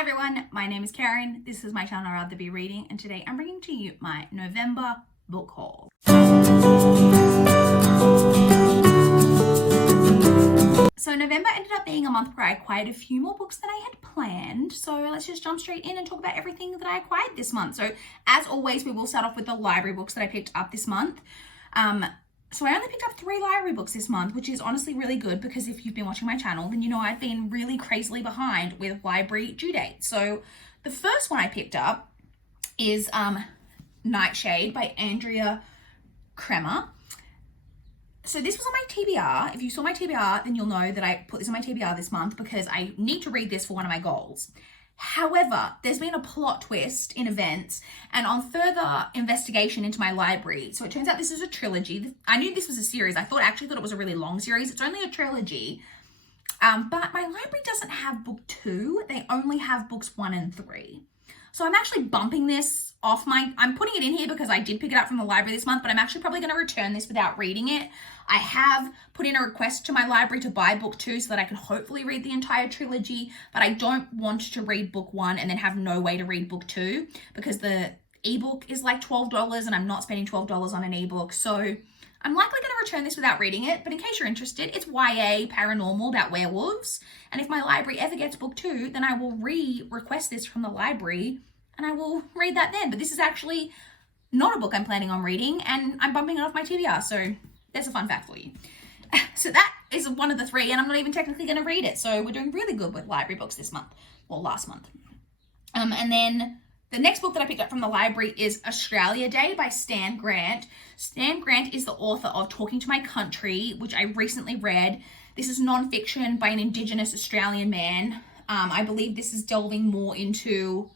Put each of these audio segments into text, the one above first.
Hi everyone, my name is Karen. This is my channel RatherBeReading, and today I'm bringing to you my November book haul. So November ended up being a month where I acquired a few more books than I had planned. So let's just jump straight in and talk about everything that I acquired this month. So as always, we will start off with the library books that I picked up this month. So I only picked up 3 library books this month, which is honestly really good because if you've been watching my channel, then you know I've been really crazily behind with library due dates. So the first one I picked up is Nightshade by Andrea Kremer. So this was on my TBR. If you saw my TBR, then you'll know that I put this on my TBR this month because I need to read this for one of my goals. However, there's been a plot twist in events and on further investigation into my library. So it turns out this is a trilogy. I knew this was a series. I actually thought it was a really long series. It's only a trilogy. But my library doesn't have book 2. They only have books 1 and 3. So I'm actually bumping this off I'm putting it in here because I did pick it up from the library this month, but I'm actually probably going to return this without reading it. I have put in a request to my library to buy book 2 so that I can hopefully read the entire trilogy, but I don't want to read book 1 and then have no way to read book 2 because the ebook is like $12 and I'm not spending $12 on an ebook. So I'm likely going to return this without reading it, but in case you're interested, it's YA paranormal about werewolves. And if my library ever gets book 2, then I will request this from the library and I will read that then. But this is actually not a book I'm planning on reading and I'm bumping it off my TBR. So there's a fun fact for you. So that is one of the 3 and I'm not even technically going to read it. So we're doing really good with library books this month, or last month. And then the next book that I picked up from the library is Australia Day by Stan Grant. Stan Grant is the author of Talking to My Country, which I recently read. This is non-fiction by an Indigenous Australian man. I believe this is delving more into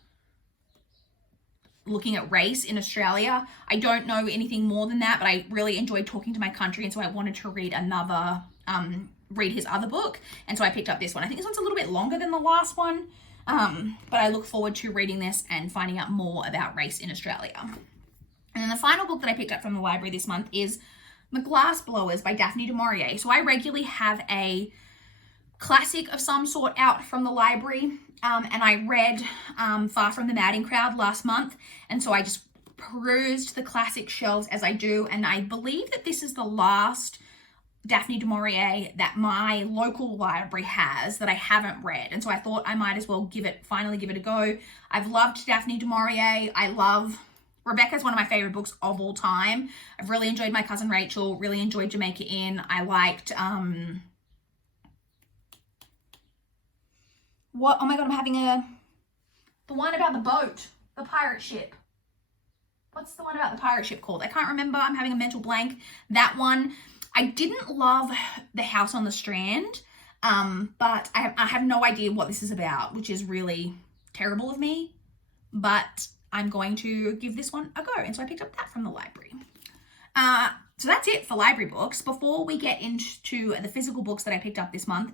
looking at race in Australia. I don't know anything more than that, but I really enjoyed Talking to My Country, and so I wanted to read read his other book, and so I picked up this one. I think this one's a little bit longer than the last one. But I look forward to reading this and finding out more about race in Australia. And then the final book that I picked up from the library this month is The Glass Blowers by Daphne du Maurier. So I regularly have a classic of some sort out from the library, and I read Far From the Madding Crowd last month, and so I just perused the classic shelves as I do, and I believe that this is the last Daphne du Maurier that my local library has that I haven't read. And so I thought I might as well finally give it a go. I've loved Daphne du Maurier. Rebecca's one of my favorite books of all time. I've really enjoyed My Cousin Rachel, really enjoyed Jamaica Inn. I liked, oh my God, I'm having the one about the boat, the pirate ship. What's the one about the pirate ship called? I can't remember. I'm having a mental blank. That one. I didn't love The House on the Strand, but I have no idea what this is about, which is really terrible of me, but I'm going to give this one a go. And so I picked up that from the library. So that's it for library books. Before we get into the physical books that I picked up this month,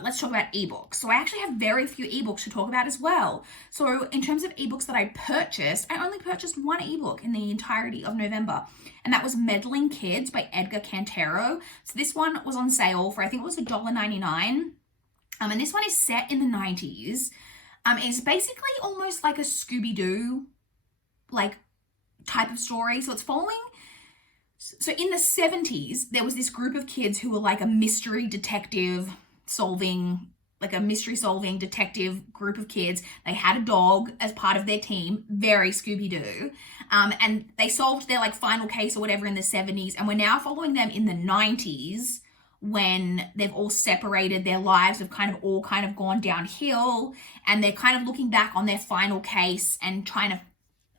let's talk about ebooks. So I actually have very few ebooks to talk about as well. So in terms of ebooks that I purchased, I only purchased 1 ebook in the entirety of November, and that was Meddling Kids by Edgar Cantero. So this one was on sale for, I think it was $1.99. And this one is set in the 90s. It's basically almost like a Scooby-Doo like type of story. So it's following. So in the 70s, there was this group of kids who were like a mystery solving detective group of kids. They had a dog as part of their team, very Scooby-Doo. And they solved their like final case or whatever in the 70s. And we're now following them in the 90s when they've all separated. Their lives have kind of gone downhill, and they're kind of looking back on their final case and trying to,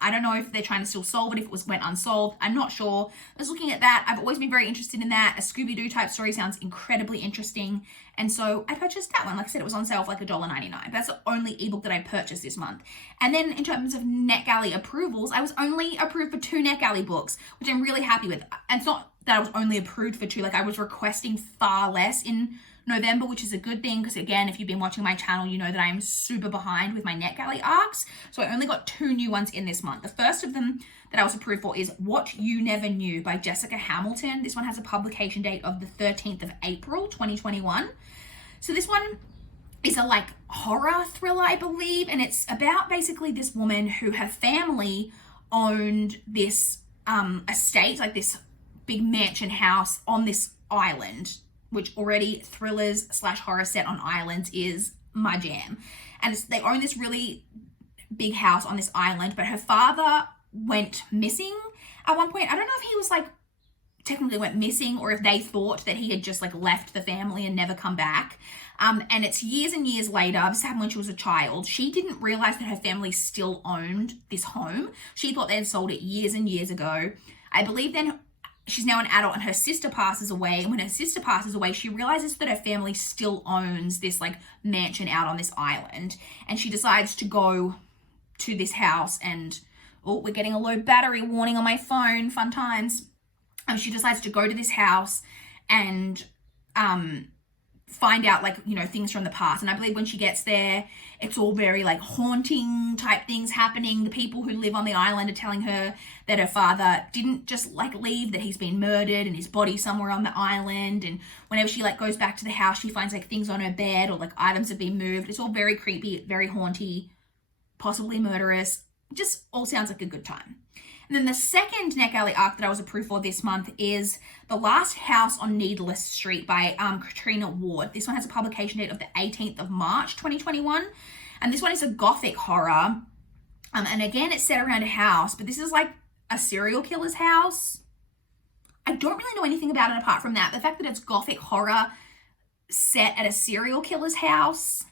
I don't know if they're trying to still solve it, if it went unsolved. I'm not sure. I was looking at that. I've always been very interested in that. A Scooby-Doo type story sounds incredibly interesting. And so I purchased that one. Like I said, it was on sale for like $1.99. That's the only ebook that I purchased this month. And then in terms of NetGalley approvals, I was only approved for 2 NetGalley books, which I'm really happy with. And it's not that I was only approved for 2. Like I was requesting far less in November, which is a good thing because, again, if you've been watching my channel, you know that I am super behind with my NetGalley arcs. So I only got 2 new ones in this month. The first of them that I was approved for is What You Never Knew by Jessica Hamilton. This one has a publication date of the 13th of April, 2021. So this one is a like horror thriller, I believe, and it's about basically this woman who her family owned this estate, like this big mansion house on this island, which already thrillers / horror set on islands is my jam. And they own this really big house on this island, but her father went missing at one point. I don't know if he was like technically went missing or if they thought that he had just like left the family and never come back. And it's years and years later. This happened when she was a child. She didn't realize that her family still owned this home. She thought they had sold it years and years ago. I believe then she's now an adult and her sister passes away. And when her sister passes away, she realizes that her family still owns this like mansion out on this island. And she decides to go to this house and, oh, we're getting a low battery warning on my phone. Fun times. She decides to go to this house and find out like, you know, things from the past. And I believe when she gets there, it's all very like haunting type things happening. The people who live on the island are telling her that her father didn't just like leave, that he's been murdered and his body's somewhere on the island. And whenever she like goes back to the house, she finds like things on her bed or like items have been moved. It's all very creepy, very haunty, possibly murderous. Just all sounds like a good time. And then the second Neck Alley arc that I was approved for this month is The Last House on Needless Street by Katrina Ward. This one has a publication date of the 18th of March, 2021. And this one is a gothic horror. And again, it's set around a house, but this is like a serial killer's house. I don't really know anything about it apart from that. The fact that it's gothic horror set at a serial killer's house,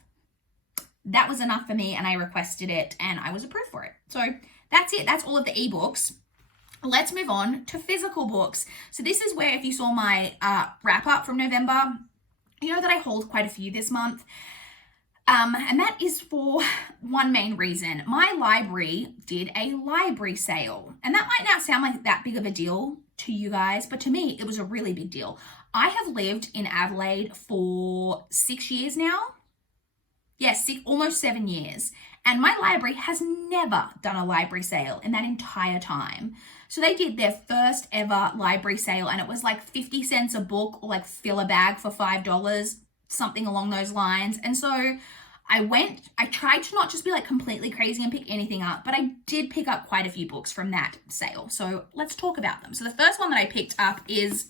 that was enough for me, and I requested it and I was approved for it. So that's it. That's all of the ebooks. Let's move on to physical books. So this is where, if you saw my wrap up from November, you know that I hauled quite a few this month. And that is for one main reason. My library did a library sale. And that might not sound like that big of a deal to you guys, but to me, it was a really big deal. I have lived in Adelaide for 6 years now. Yes, almost 7 years. And my library has never done a library sale in that entire time. So they did their first ever library sale, and it was like 50 cents a book, or like fill a bag for $5, something along those lines. And so I tried to not just be like completely crazy and pick anything up, but I did pick up quite a few books from that sale. So let's talk about them. So the first one that I picked up is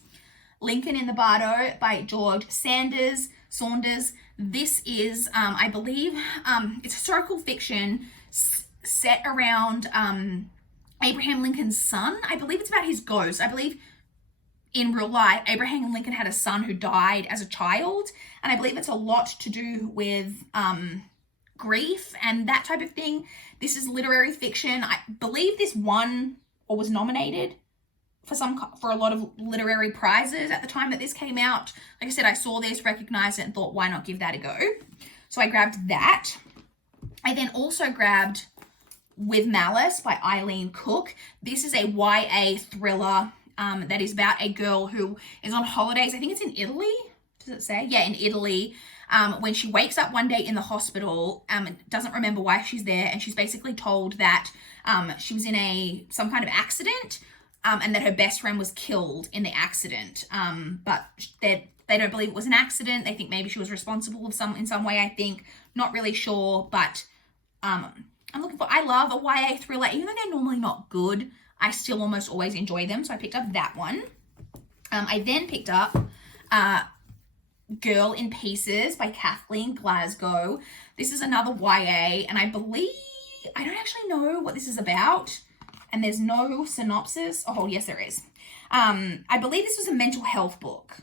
Lincoln in the Bardo by George Saunders. This is, I believe, it's historical fiction set around Abraham Lincoln's son. I believe it's about his ghost. I believe in real life, Abraham Lincoln had a son who died as a child, and I believe it's a lot to do with grief and that type of thing. This is literary fiction. I believe this won or was nominated for a lot of literary prizes at the time that this came out. Like I said, I saw this, recognized it, and thought, why not give that a go? So I grabbed that. I then also grabbed With Malice by Eileen Cook. This is a YA thriller that is about a girl who is on holidays. I think it's in Italy. Does it say? Yeah, in Italy. When she wakes up one day in the hospital, doesn't remember why she's there, and she's basically told that she was in some kind of accident, and that her best friend was killed in the accident. But they don't believe it was an accident. They think maybe she was responsible in some way, I think. Not really sure, but I love a YA thriller. Even though they're normally not good, I still almost always enjoy them. So I picked up that one. I then picked up Girl in Pieces by Kathleen Glasgow. This is another YA, and I don't actually know what this is about. And there's no synopsis. Oh, yes, there is. I believe this was a mental health book.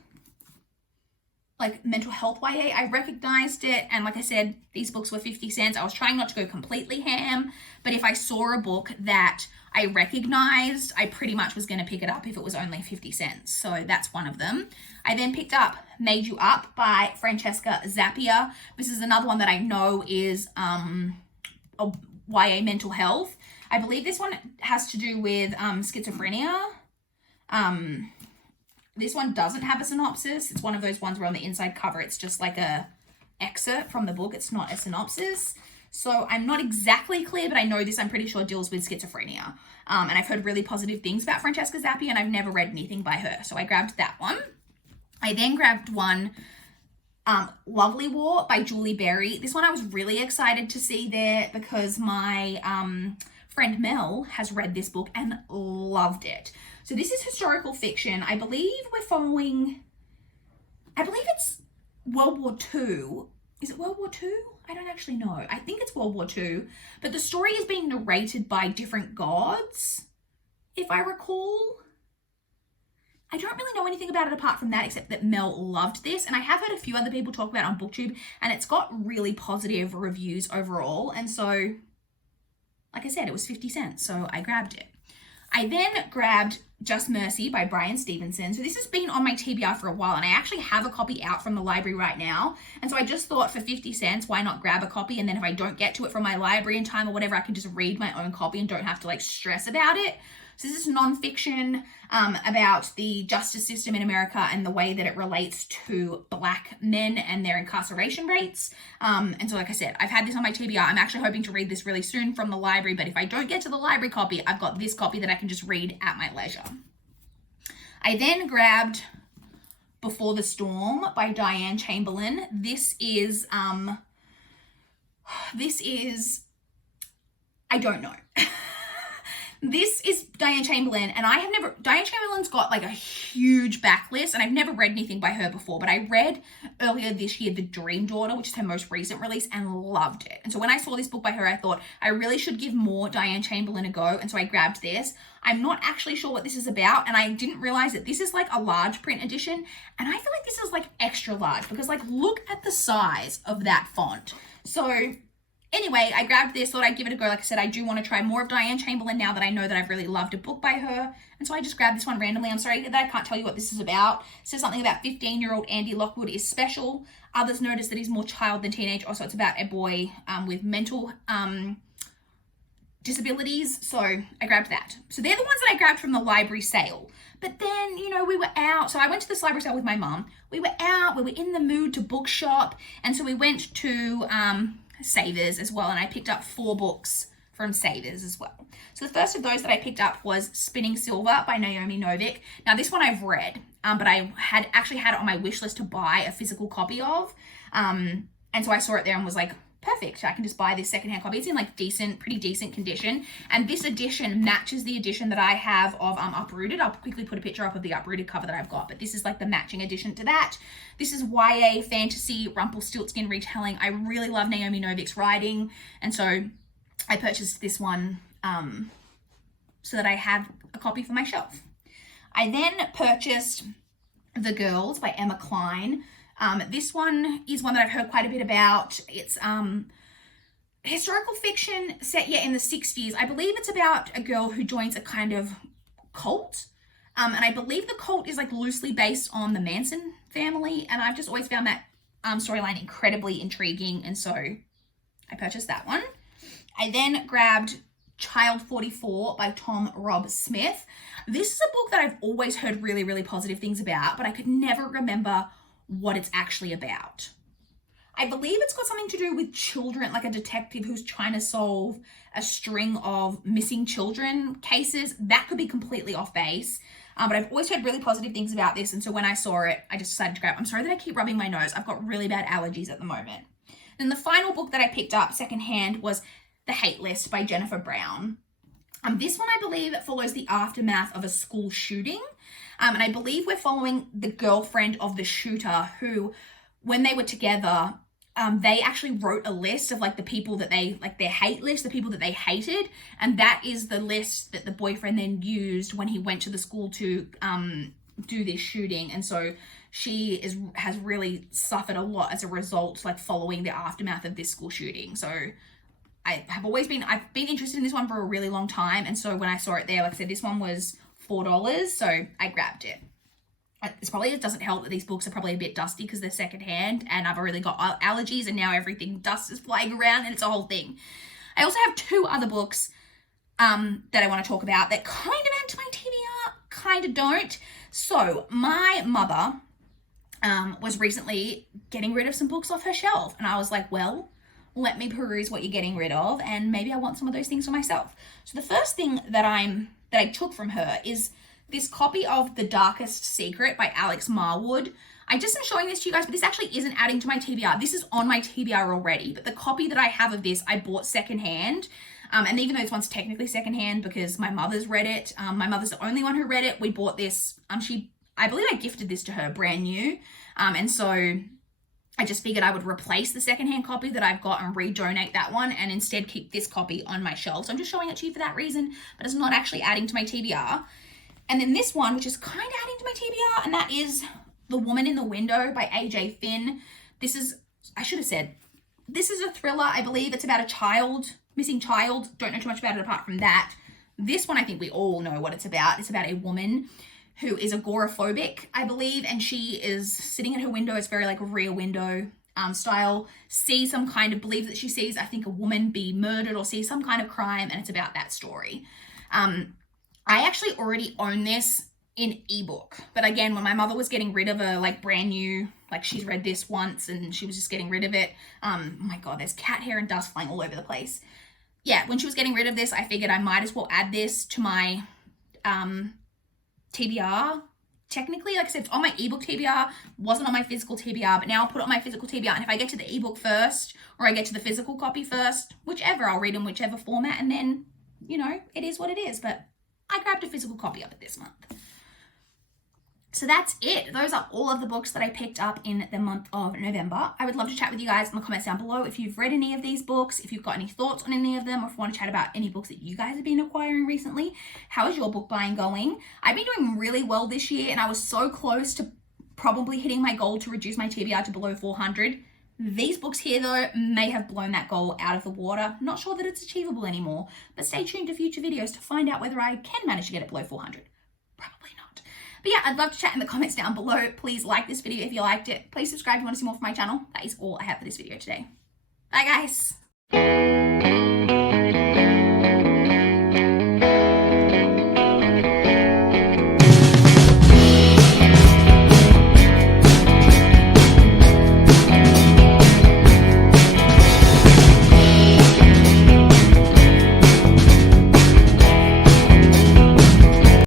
Like mental health YA. I recognized it. And like I said, these books were 50 cents. I was trying not to go completely ham. But if I saw a book that I recognized, I pretty much was going to pick it up if it was only 50 cents. So that's one of them. I then picked up Made You Up by Francesca Zappia. This is another one that I know is a YA mental health. I believe this one has to do with schizophrenia. This one doesn't have a synopsis. It's one of those ones where on the inside cover, it's just like a excerpt from the book. It's not a synopsis. So I'm not exactly clear, but I know this, I'm pretty sure, deals with schizophrenia. And I've heard really positive things about Francesca Zappia, and I've never read anything by her. So I grabbed that one. I then grabbed one Lovely War by Julie Berry. This one I was really excited to see there because my friend Mel has read this book and loved it. So this is historical fiction. I believe it's World War II. Is it World War II? I don't actually know. I think it's World War II, but the story is being narrated by different gods, if I recall. I don't really know anything about it apart from that, except that Mel loved this, and I have heard a few other people talk about it on BookTube, and it's got really positive reviews overall, and so, like I said, it was 50 cents, so I grabbed it. I then grabbed Just Mercy by Brian Stevenson. So this has been on my TBR for a while, and I actually have a copy out from the library right now. And so I just thought for 50 cents, why not grab a copy? And then if I don't get to it from my library in time or whatever, I can just read my own copy and don't have to like stress about it. So this is nonfiction about the justice system in America and the way that it relates to Black men and their incarceration rates. And so like I said, I've had this on my TBR. I'm actually hoping to read this really soon from the library, but if I don't get to the library copy, I've got this copy that I can just read at my leisure. I then grabbed Before the Storm by Diane Chamberlain. This is, I don't know. This is Diane Chamberlain, and Diane Chamberlain's got like a huge backlist, and I've never read anything by her before, but I read earlier this year The Dream Daughter, which is her most recent release, and loved it. And so when I saw this book by her, I thought I really should give more Diane Chamberlain a go, and so I grabbed this. I'm not actually sure what this is about, and I didn't realize that this is like a large print edition, and I feel like this is like extra large, because like look at the size of that font. So anyway, I grabbed this, thought I'd give it a go. Like I said, I do want to try more of Diane Chamberlain now that I know that I've really loved a book by her. And so I just grabbed this one randomly. I'm sorry that I can't tell you what this is about. It says something about 15-year-old Andy Lockwood is special. Others notice that he's more child than teenage. Also, it's about a boy with mental disabilities. So I grabbed that. So they're the ones that I grabbed from the library sale. But then, you know, we were out. So I went to this library sale with my mum. We were out. We were in the mood to bookshop. And so we went to Savers as well, and I picked up 4 books from Savers as well. So the first of those that I picked up was Spinning Silver by Naomi Novik. Now this one I've read, but I had actually had it on my wish list to buy a physical copy of, and so I saw it there and was like, perfect, I can just buy this secondhand copy. It's in like pretty decent condition, and this edition matches the edition that I have of Uprooted. I'll quickly put a picture up of the Uprooted cover that I've got, but this is like the matching edition to that. This is YA fantasy Rumpelstiltskin retelling. I really love Naomi Novik's writing, and so I purchased this one so that I have a copy for my shelf. I then purchased The Girls by Emma Cline. This one is one that I've heard quite a bit about. It's historical fiction set in the 60s. I believe it's about a girl who joins a kind of cult. And I believe the cult is like loosely based on the Manson family. And I've just always found that storyline incredibly intriguing. And so I purchased that one. I then grabbed Child 44 by Tom Rob Smith. This is a book that I've always heard really, really positive things about, but I could never remember what it's actually about. I believe it's got something to do with children, like a detective who's trying to solve a string of missing children cases. That could be completely off base, but I've always heard really positive things about this, and so when I saw it, I just decided to grab it. I'm sorry that I keep rubbing my nose. I've got really bad allergies at the moment. Then the final book that I picked up secondhand was The Hate List by Jennifer Brown. This one, I believe, follows the aftermath of a school shooting. And I believe we're following the girlfriend of the shooter who, when they were together, they actually wrote a list of like the people that they, like their hate list, the people that they hated. And that is the list that the boyfriend then used when he went to the school to do this shooting. And so she has really suffered a lot as a result, like following the aftermath of this school shooting. So I've been interested in this one for a really long time. And so when I saw it there, like I said, this one was $4, so I grabbed it. It doesn't help that these books are probably a bit dusty because they're secondhand, and I've already got allergies, and now dust is flying around, and it's a whole thing. I also have 2 other books that I want to talk about that kind of add to my TBR, kind of don't. So my mother was recently getting rid of some books off her shelf, and I was like, well, let me peruse what you're getting rid of, and maybe I want some of those things for myself. So the first thing that I took from her is this copy of The Darkest Secret by Alex Marwood. I just am showing this to you guys, but this actually isn't adding to my TBR. This is on my TBR already, but the copy that I have of this, I bought secondhand. And even though this one's technically secondhand because my mother's read it, my mother's the only one who read it. We bought this, I believe I gifted this to her brand new. And so I just figured I would replace the secondhand copy that I've got and redonate that one and instead keep this copy on my shelf. So I'm just showing it to you for that reason, but it's not actually adding to my TBR. And then this one, which is kind of adding to my TBR, and that is The Woman in the Window by AJ Finn. This is, I should have said, this is a thriller. I believe it's about a child, missing child. Don't know too much about it apart from that. This one, I think we all know what it's about. It's about a woman who is agoraphobic, I believe, and she is sitting at her window. It's very like Rear Window style. Sees some kind of, believes that she sees, I think, a woman be murdered or sees some kind of crime, and it's about that story. I actually already own this in ebook, but again, when my mother was getting rid of a like brand new, like she's read this once and she was just getting rid of it. Oh my God, there's cat hair and dust flying all over the place. Yeah, when she was getting rid of this, I figured I might as well add this to my TBR. Technically, like I said, it's on my ebook TBR, wasn't on my physical TBR, but now I'll put it on my physical TBR. And if I get to the ebook first, or I get to the physical copy first, whichever, I'll read in whichever format, and then, you know, it is what it is. But I grabbed a physical copy of it this month. So that's it. Those are all of the books that I picked up in the month of November. I would love to chat with you guys in the comments down below if you've read any of these books, if you've got any thoughts on any of them, or if you want to chat about any books that you guys have been acquiring recently. How is your book buying going? I've been doing really well this year, and I was so close to probably hitting my goal to reduce my TBR to below 400. These books here, though, may have blown that goal out of the water. Not sure that it's achievable anymore, but stay tuned to future videos to find out whether I can manage to get it below 400. Probably not. But yeah, I'd love to chat in the comments down below. Please like this video if you liked it. Please subscribe if you want to see more from my channel. That is all I have for this video today. Bye, guys.